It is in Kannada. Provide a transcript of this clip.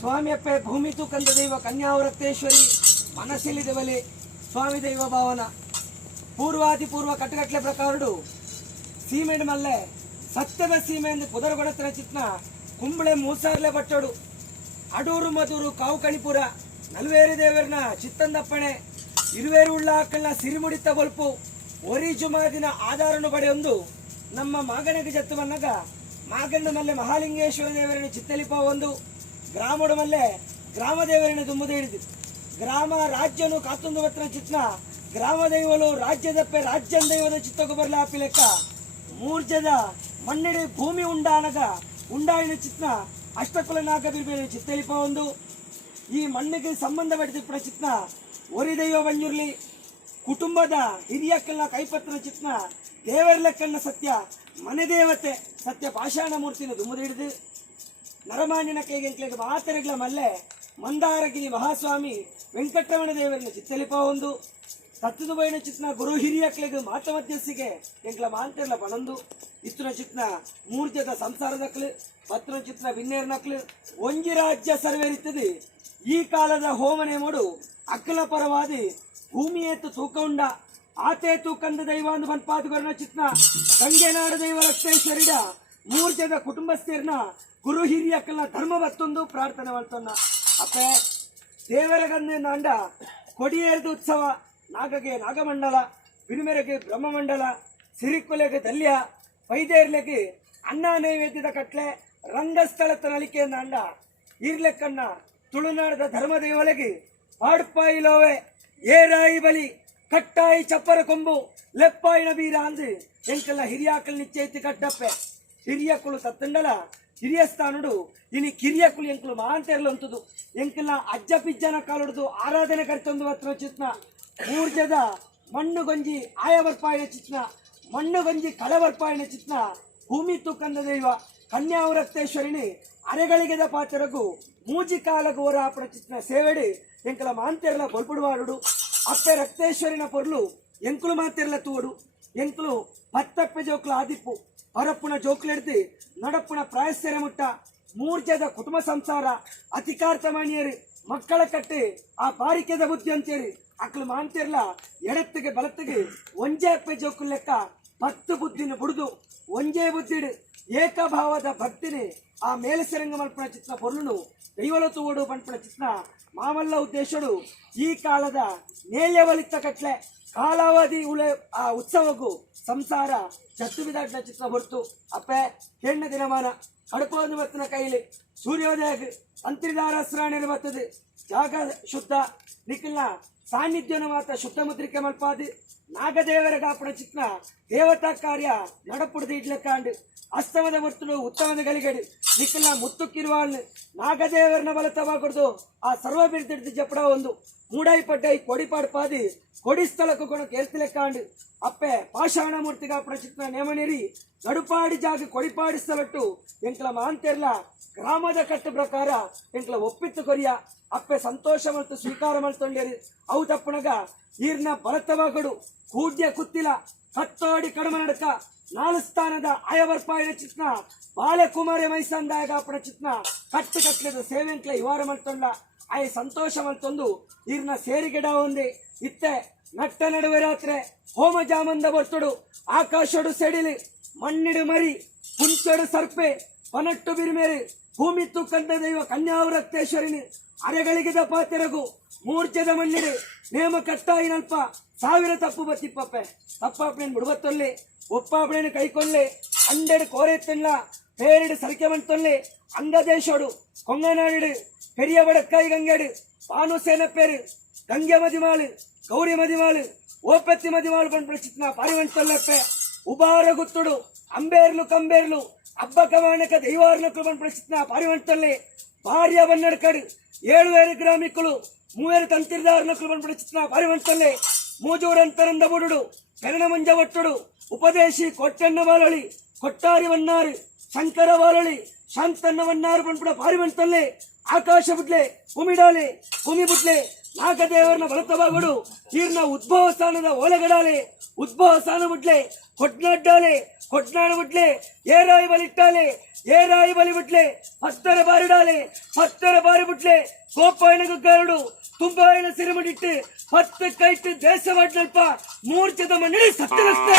ಸ್ವಾಮಿಯಪ್ಪೆ ಭೂಮಿ ತೂಕಂದ ದೈವ ಕನ್ಯಾವರಕ್ತೇಶ್ವರಿ ಮನಸ್ಸಿಲಿದೆವಲೆ ಸ್ವಾಮಿ ದೈವ ಭಾವನ ಪೂರ್ವಾದಿಪೂರ್ವ ಕಟ್ಟಗಟ್ಟಲೆ ಪ್ರಕಾರಡು ಸೀಮೆಂಟ್ ಮಲ್ಲೆ ಸತ್ಯದ ಸೀಮೆ ಎಂದು ಕುದರಗೊಡತ್ರ ಚಿತ್ನ ಕುಂಬಳೆ ಮೂಸಾರ್ಲೆ ಬಟ್ಟಡು ಅಡೂರು ಮಧೂರು ಕಾವು ಕಣಿಪುರ ನಲ್ವೇರು ದೇವರನ ಚಿತ್ತಂದಪ್ಪಣೆ ಇರುವೇರು ಉಳ್ಳ ಆಕಲ್ನ ಸಿರಿಮುಡಿತ ಬಲ್ಪು ಒರಿ ಜುಮಾದಿನ ಆಧಾರನು ಬಡೆಯೊಂದು ನಮ್ಮ ಮಾಗಣಗೆ ಜತ್ತು ಮನ್ನಗ ಮಾಗಣ್ಣ ಮಲ್ಲೆ ಮಹಾಲಿಂಗೇಶ್ವರ ದೇವರನ ಚಿತ್ತಲಿಪ ಒಂದು ಗ್ರಾಮಡು ಮಲ್ಲೆ ಗ್ರಾಮ ದೇವರನ ದುಂಬುದು ಹಿಡಿದು ಗ್ರಾಮ ರಾಜ್ಯನು ಕಾತೊಂದು ಬತ್ತನ ಚಿತ್ನ ಗ್ರಾಮ ದೈವಲು ರಾಜ್ಯದಪ್ಪೆ ರಾಜ್ಯನ ದೈವದ ಚಿತ್ತಗು ಬರಲ ಲೆಕ್ಕ ಮೂರ್ಜದ ಮಣ್ಣಿಡಿ ಭೂಮಿ ಉಂಡಾನಗ ಉಂಡಾಯಿನ ಚಿತ್ನ ಅಷ್ಟಕುಲ ನಾಗ ಬಿರ್ಬೇರೆ ಚಿತ್ತಲಿಪ ಒಂದು ಈ ಮಣ್ಣಿಗೆ ಸಂಬಂಧ ಪಡೆದಿಪ್ಪನ ಚಿತ್ನ ಒರಿ ದೈವ ಬಂಜುರ್ಲಿ ಕುಟುಂಬದ ಹಿರಿಯಕ್ಕಲ್ನ ಕೈಪತ್ರ ಚಿತ್ನ ದೇವರ ಲೆಕ್ಕನ್ನ ಸತ್ಯ ಮನೆ ದೇವತೆ ಸತ್ಯ ಪಾಷಾಣ ಮೂರ್ತಿನ ದುಮ್ಮದು ಹಿಡಿದು ನರಮಾನ್ಯನ ಕೈಗೆಂಕ್ಲೆಗೆ ಮಾತೆರೆಗ್ಲ ಮಲ್ಲೆ ಮಂದಾರಗಿರಿ ಮಹಾಸ್ವಾಮಿ ವೆಂಕಟರಮಣ ದೇವರನ್ನ ಚಿತ್ತಲಿಪ ಒಂದು ತತ್ತದು ಬೈನ ಚಿತ್ನ ಗುರು ಹಿರಿಯಕ್ಲೆಗೆ ಮಾತ ಮಧ್ಯಸ್ಸಿಗೆ ಎಂಕ್ಲ ಮಾಂತೆರ್ಲ ಪಣಂದು ಇತ್ತುನ ಚಿತ್ನ ಮೂರ್ಜದ ಸಂಸಾರದಕ್ಲು ಪತ್ರ ಚಿತ್ನ ಬಿನ್ನೇರ್ನಕ್ಲು ಒಂಜಿ ರಾಜ್ಯ ಸರ್ವೇರಿತ್ತದೆ ಈ ಕಾಲದ ಹೋಮನೆ ಮಾಡು ಅಕ್ಕಲ ಪರವಾದಿ ಭೂಮಿ ಏತು ತೂಕ ಉಂಡ ಆತೆ ತೂಕಂದ ದೈವ ಅಂದು ಮನ್ಪಾದುಗರನ ಚಿತ್ನ ಗಂಗೆನಾಡ ದೈವ ಲಕ್ಷ್ಮೇಶ್ವರಿಡ ಮೂರ್ಜದ ಕುಟುಂಬಸ್ಥರ್ನ ಗುರು ಹಿರಿಯಕ್ಕಲ್ನ ಧರ್ಮ ಬತ್ತೊಂದು ಪ್ರಾರ್ಥನೆ ಮಾಡ್ತೊನ್ನ ಅಪ್ಪೆ ದೇವರ ಗಂಧೆ ನಾಂಡ ಕೊಡಿಯೇರ್ದು ಉತ್ಸವ ನಾಗಗೆ ನಾಗಮಂಡಲ ಬಿರುಮೆರೆಗೆ ಬ್ರಹ್ಮಮಂಡಲ ಸಿರಿಕೊಲೆಗೆ ದಲ್ಯ ವೈದೇರ್ಲೆಗೆ ಅನ್ನ ನೈವೇದ್ಯದ ಕಟ್ಲೆ ರಂಗಸ್ಥಳದ ನಳಿಕೆ ನಾಂಡ ಈರ್ಲೆಕ್ಕನ್ನ ತುಳುನಾಡದ ಧರ್ಮದೇವಲೆಗೆ ಪಾಡ್ಪಾಯಿಲೋವೆ ಏರಾಯಿ ಬಲಿ ಕಟ್ಟಾಯಿ ಚಪ್ಪರ ಕೊಂಬು ಲೆಪ್ಪಾಯಿನ ಬೀರ ಅಂದು ಎಂಕಲ್ಲ ಹಿರಿಯಾಕಲ್ ನಿಶ್ಚಯಿತಿ ಕಟ್ಟಪ್ಪೆ ಹಿರಿಯಕ್ಕಳು ತತ್ತಂಡಲ ಹಿರಿಯ ಸ್ಥಾನಡು ಇನಿ ಕಿರಿಯಕ್ಕಳು ಎಂಕಲು ಮಾಂತೆರ್ಲಂತದು ಎಂಕಲ್ಲ ಅಜ್ಜ ಪಿಜ್ಜನ ಕಾಲೊಡ್ದು ಆರಾಧನೆ ಕರ್ತೊಂದು ಹತ್ರ ಚಿತ್ನ ಮೂರ್ಜದ ಮಣ್ಣು ಗಂಜಿ ಆಯವರ್ಪಾಯಿನ ಚಿತ್ನ ಮಣ್ಣು ಗಂಜಿ ಕಳವರ್ಪಾಯಿನ ಚಿತ್ನ ಭೂಮಿ ತೂಕಂದ ದೈವ ಕನ್ಯಾವರಕ್ತೇಶ್ವರಿನಿ ಅರೆಗಳಿಗೆದ ಪಾತ್ರಗೂ ಮೂಜಿ ಕಾಲಗೂ ಓರಾಪಣ ಚಿತ್ನ ಸೇವೆಡಿ ಎಂಕಲ ಮಾಂತೆರ್ಲ ಬೊಲ್ಪುಡುವಾಡು ಅಪ್ಪೆ ರಕ್ತೇಶ್ವರಿನ ಪೊರ್ಲು ಎಂಕುಲು ಮಾತೆರ್ಲ ತೂಡು ಎಂಕುಲು ಭತ್ತಪ್ಪೆ ಜೋಕ್ಲ ಆದಿಪ್ಪು ಹೊರಪ್ಪುನ ಜೋಕ್ಲೆಡ್ದು ನಡಪ್ಪುನ ಪ್ರಾಯಸ್ಸೆರೆ ಮುಟ್ಟ ಮೂರ್ಜದ ಕುಟುಂಬ ಸಂಸಾರ ಅತಿಕಾರ್ತಮಾನಿಯರು ಮಕ್ಕಳ ಕಟ್ಟೆ ಆ ಬಾರಿಕೆದ ಬುದ್ಧಿ ಅಂತೇಳಿ ಅಕ್ಲು ಮಾಂತೆರ್ಲ ಎಡತ್ತಿಗೆ ಬಲತ್ತಿಗೆ ಒಂಜೇ ಅಪ್ಪೆ ಜೋಕು ಲೆಕ್ಕ 10 ಬುದ್ಧಿನ ಬುಡುದು ಒಂಜೇ ಬುದ್ಧಿಡು ಏಕಭಾವದ ಭಕ್ತಿನಿ ಆ ಮೇಲಸರಂಗ ಮಲ್ಪನ ಚಿತ್ರ ಪೊರ್ಲುನು ದೈವಲತು ಓಡು ಪಂಪನ ಚಿತ್ರ ಮಾಮಲ್ಲ ಉದ್ದೇಶಡು ಈ ಕಾಲದ ನೇಯವಲಿತ ಕಟ್ಲೆ ಕಾಲಾವಧಿ ಆ ಉತ್ಸವಗೂ ಸಂಸಾರ ಚತ್ತು ಬಿದಾಡ್ನ ಚಿತ್ರ ಹೊರತು ಅಪ್ಪೆ ಹೆಣ್ಣ ದಿನಮಾನ ಕಡಪೊಂದು ಬತ್ತನ ಕೈಲಿ ಸೂರ್ಯೋದಯ ಅಂತ್ರಿದಾರಸ್ರಾಣಿ ಬರ್ತದೆ ಜಾಗ ಶುದ್ಧ ನಿಖಿಲ್ನ ಸಾನ್ನಿಧ್ಯನ ಮಾತ್ರ ಶುದ್ಧ ಮುದ್ರಿಕೆ ಮಲ್ಪಾದು ನಾಗದೇವರ ಗಾಪಣ ಚಿತ್ನ ದೇವತಾ ಕಾರ್ಯ ನಡಪುಡ್ದು ಇಡ್ಲಕ್ಕಾಂಡು ಅಸ್ತಮದ ಮುರ್ತುಡು ಉತ್ತಮದ ಗಳಿಗಡು ನಿಖಿಲ್ನ ಮುತ್ತುಕ್ಕಿರುವಾಳ್ನು ನಾಗದೇವರನ ಬಲತವಾಗಡ್ದು ಆ ಸರ್ವ ಬಿರ್ದಿಡ್ದು ಜಪಡ ಒಂದು ಮೂಡಾಯಿ ಪಡ್ಡಾಯಿ ಕೊಡಿಪಾಡ್ಪಾದಿ ಕೊಡಿ ಸ್ಥಳಕ್ಕೂ ಕೊಣ ಕೇಳ್ತಿಲೆಕ್ಕಾಂಡು ಅಪ್ಪೆ ಪಾಷಾಣ ಮೂರ್ತಿಗಾಪಣ ಚಿತ್ನ ನೇಮನೇರಿ ಗಡುಪಾಡಿ ಜಾಗ ಕೊಡಿಪಾಡಿಸ್ತಲಟ್ಟು ಎಂಕ್ಲ ಮಾಂತೆರ್ಲ ಗ್ರಾಮದ ಕಟ್ಟು ಪ್ರಕಾರ ಎಂಕ್ಲ ಒಪ್ಪಿತ್ತು ಕೊರಿಯ ಅಪ್ಪೆ ಸಂತೋಷ ಮಲ್ತು ಸ್ವೀಕಾರ ಮಲ್ತೊಂಡೇರಿ ಅವು ತಪ್ಪಣಗ ಈರ್ನ ಬಲತವಾಗಡು ಕೂಡ್ಯ ಕುತ್ತಿಲ ಕತ್ತೋಡಿ ಕಡಮ ನಡಕ 4 ಸ್ಥಾನದ ಆಯವರ್ಪಾಯಿನ ಚಿತ್ನ ಬಾಲಕುಮಾರಿ ಮೈಸಂದಾಯಗಾಪಣ ಚಿತ್ನ ಕಟ್ಟು ಕಟ್ಲೆದ ಸೇವೆಂಕ್ಲ ಇವಾರ ಮಲ್ತೊಂಡ ಆಯ ಸಂತೋಷ ಮಲ್ತೊಂದು ಈರ್ನ ಸೇರಿಗೆಡ ಒಂದೇ ಇತ್ತೆ ನಟ್ಟ ನಡುವೆ ರಾತ್ರೆ ಹೋಮ ಜಾಮಂದ ಬರ್ತಡು ಆಕಾಶಡು ಸೆಡಿಲಿ ಮಣ್ಣಿಡು ಮರಿ ಕುಂಚಡು ಸರ್ಪೆ ಪನಟ್ಟು ಬಿರುಮೇರಿ ಭೂಮಿ ತೂಕಂದ ದೈವ ಕನ್ಯಾವರಕ್ತೇಶ್ವರಿನಿ ಅರೆಗಳಿಗಿದ ಪಾತೆರಗು ಮೂರ್ಛದ ಮಣ್ಣಿಡು ನೇಮ ಕಟ್ಟಾಯಿನಲ್ಪ 1000 ತಪ್ಪು ಬತ್ತಿಪ್ಪಪ್ಪೆ ತಪ್ಪಾಪಣೆಯನ್ನು ಬಿಡುವತ್ತೊಲ್ಲೆ ಒಪ್ಪಾಪಣೆಯನ್ನು ಕೈಕೊಳ್ಳೆ ಅಂಡೆಡು ಕೋರೆತ್ತಲ್ಲ ಪೇರಿಡು ಸರಿಕೆ ಮಂತೊಲ್ಲೆ ಅಂಗದೇಶೋಡು ಕೊಂಗನಾಡಿಡು ಪೆರಿಯ ಬಡಕ್ಕಾಯಿ ಗಂಗೆಡು ಪಾನುಸೇನ ಪೇರು ಗಂಗೆ ಮದಿಮಾಳು ಗೌರಿ ಮದಿಮಾಳು ಓಪೆತ್ತಿ ಮದಿಮಾಳು ಬಂದ್ಬಿಡ ಚಿತ್ನ ಪಾರಿವಂತೊಲ್ಲಪ್ಪೆ ಉಬಾರ ಗುತ್ತುಡು ಅಂಬೇರ್ಲು ಕಂಬೇರ್ಲು ಹಬ್ಬ ಕಮಾಣಕ ದೈವಾರ್ನಕ್ಕಳು ಬಂದ್ಬಿಡ ಚಿತ್ನ ಪಾರಿವಂತೊಲ್ಲೆ ಭಾರ್ಯ ಬನ್ನಡ್ಕಡು 7 ಗ್ರಾಮಿಕಳು 3 ತಂತಿರ್ದಾರ್ನಕ್ಕಳು ಬಂದ್ಬಿಡ ಚಿತ್ನ ಪಾರಿವಂತೊಲ್ಲೆ ಮೂಜೂರಂತರಂದ ಬುಡುಡು ಕರಣ ಮಂಜ ಒಟ್ಟುಡು ಉಪದೇಶಿ ಕೊಟ್ಟಣ್ಣ ಬಾಲಳಿ ಕೊಟ್ಟಾರಿ ವನ್ನಾರು ಶಂಕರ ಬಾಲಳಿ ಶಾಂತನ್ನವನ್ನಾರು ಪಂಪುಡ ಪಾರಿ ಬಂತಲ್ಲೇ ಆಕಾಶ ಬಿಟ್ಲೆ ಕುಮಿಡಾಲೆ ಕುಮಿ ಬಿಟ್ಲೆ ನಾಗದೇವರನ್ನ ಬಲತವಾಗಡು ಈರ್ನ ಉದ್ಭವ ಸ್ಥಾನದ ಓಲೆಗಡಾಲೆ ಉದ್ಭವ ಸ್ಥಾನ ಬಿಟ್ಲೆ ಕೊಟ್ನಾಡ್ಡಾಲೆ ಕೊಟ್ನಾಡ ಬಿಟ್ಲೆ ಏರಾಯಿ ಬಲಿಟ್ಟಾಲೆ ಏರಾಯಿ ಬಲಿ ಬಿಟ್ಲೆ ಹತ್ತರ ಬಾರಿಡಾಲೆ ಹತ್ತರ ಬಾರಿ ಬಿಟ್ಲೆ ಕೋಪಾಯಣಗಾರಡು ತುಂಬಾಯಣ ಸಿರಿಮಡಿಟ್ಟು 10 ಕೈಟ್ಟು ದೇಶ ಮಾಡ್ಲಲ್ಪ ಮೂರ್ಛದ ಮನೆ ಸತ್ಯರಸ್ತೆ